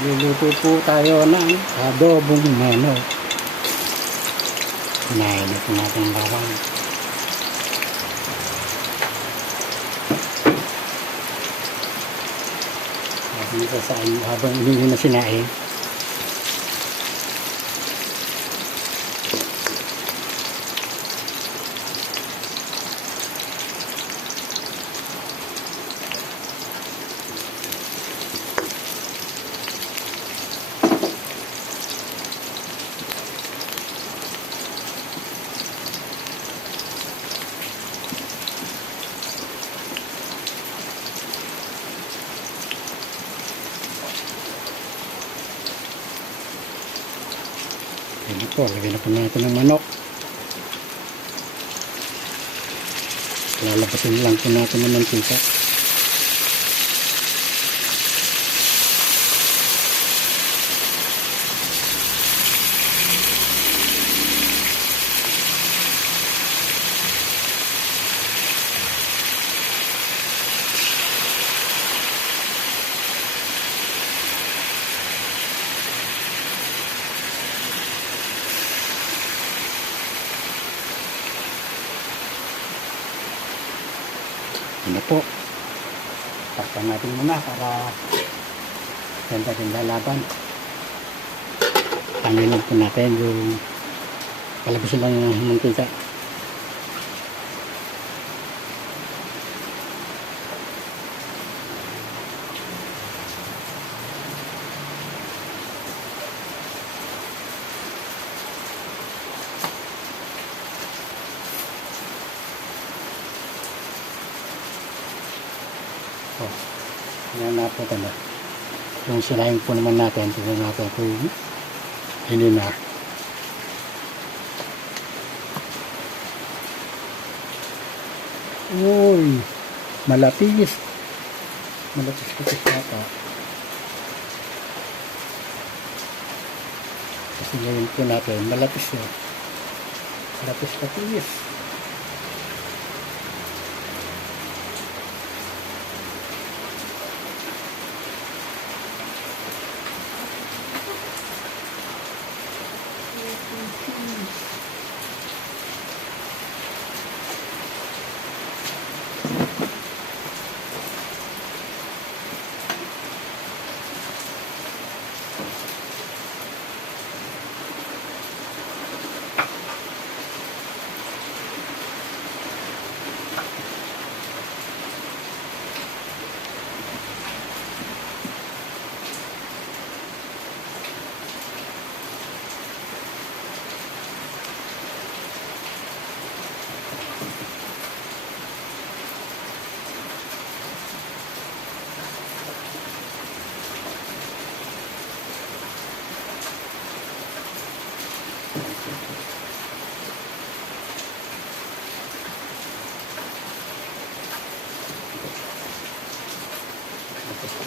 Magluluto po tayo ng adobong manok. Nainit natin ang bawang. Habang hindi na sinain. Ayan po, lagyan na po natin ng manok. Lalabasin lang po natin ng mantika. Ano po, takpan natin muna para ganda-ganda laban. Ano lang po natin yung palabasin lang yung mantika. Yan na po na. Yung sinaing po naman natin, tignan natin kung hindi na. Uy, malapis. Malapis kasi ata. Kasi ngayon po natin, malapis yun. Malapis.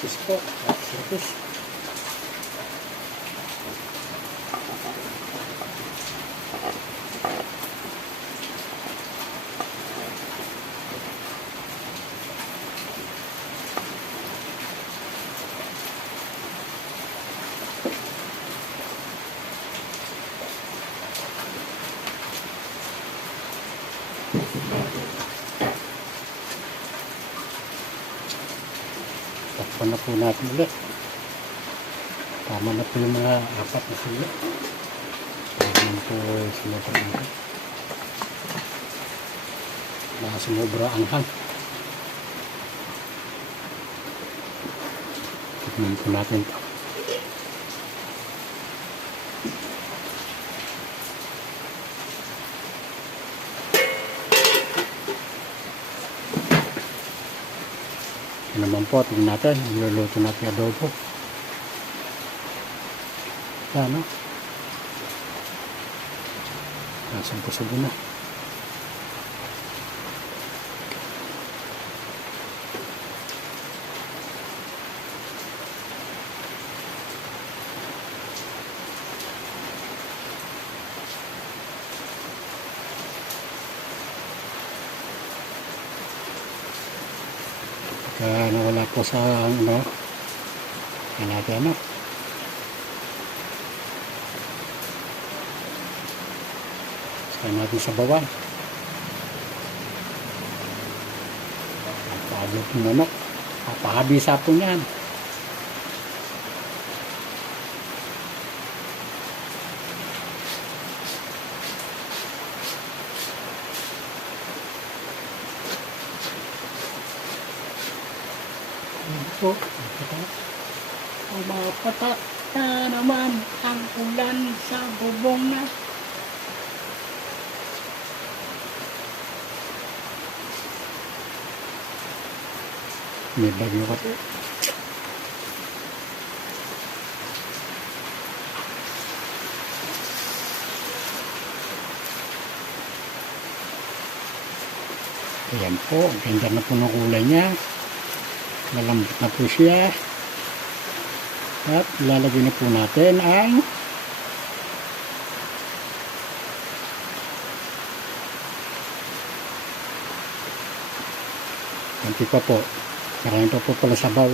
Lapis po, lapis. Takpan na po natin ulit. Tama na po yung mga apat na sila. Ayan po sinubra natin. Mga sinubra anghang. Tignan po natin ito. Yan naman po, tingnan natin. Niluluto natin adobo. Ano? Nasang-pusubo na. Nawala po sa ano, natin ano. Kaya natin sa bawang. Pagod ng manok. Papahabisa po niyan. Po, umapata na naman ang ulan sa bubong na. May bagyo kasi. Ayan po, ganda na po ng kulay niya. Malambot na po siya. At ilalagay na po natin ang konti pa po. Marami pa po pala sabaw.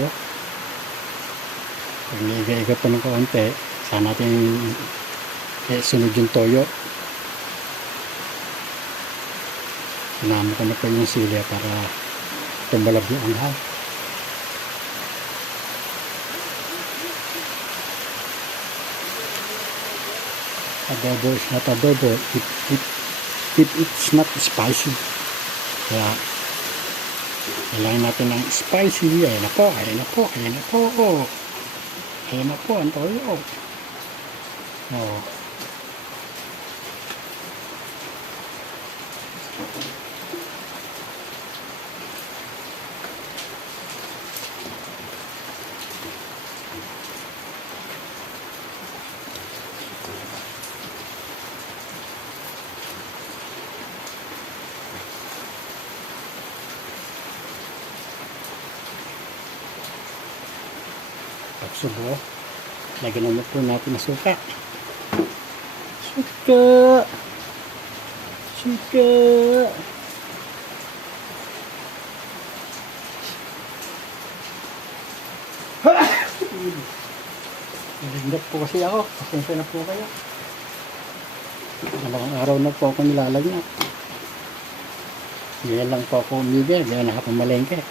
Pag iga-iga po ng kaunti, saan natin sunod yung toyo. Sinama ko na po yung sili para tumbalab yung anghang. Adobo is not adobo if it's not spicy. Kaya kailangan natin ng spicy. Ayan na po, ayan na po, ayan na po. Ayan na po ang toyo. Oh. Subo. Lagyan naman po natin na suka. Suka. Suka. Nalindot po kasi ako. Pasensya na po kayo. Dalawang araw na po ako nilalagyan. Ngayon lang po ako umigil. Ngayon nakapamalengke.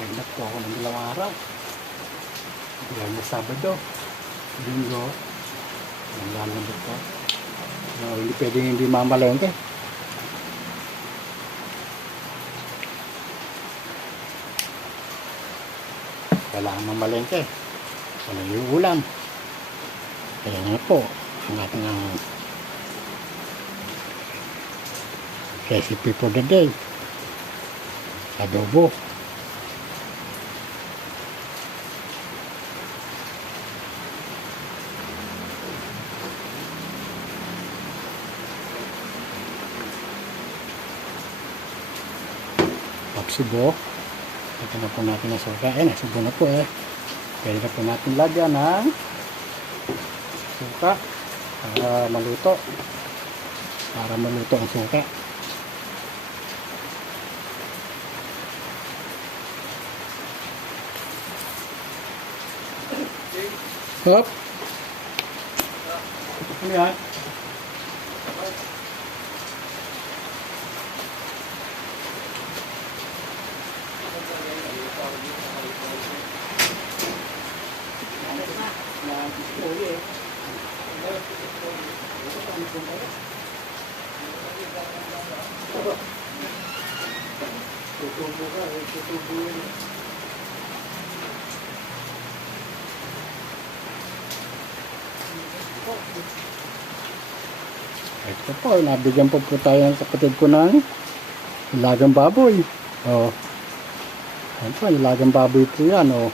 Naglat po ako ng dalawang araw. Bilang na Sabado, Linggo, naglalambot po. No, hindi pwedeng hindi mamalengke. Kailangan mamalengke. Wala yung ulam. Kaya nga po, ang ating recipe for the day. Adobo. Subo. Ito na po natin ang suka. Ayan, subo na po eh. Pwede na po natin lagyan ng suka para maluto. Para maluto ang suka. Hop. Ano yan? Ito po, nabigyan po tayo ng kapatid ko ng ilagang baboy. Oh. Ayan po, ilagang baboy po yan. Oh.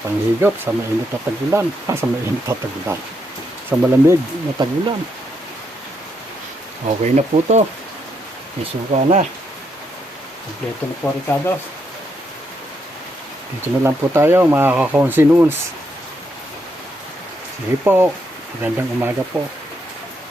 Panghigop sa mainit na tagulan. Sa mainit na tagulan. Sa malamig na tagulan. Okay na po to. May suka na. Kompleto na po, Ricardo. Dito na lang po tayo, mga kakonsinuns. Sige po. Magandang umaga po.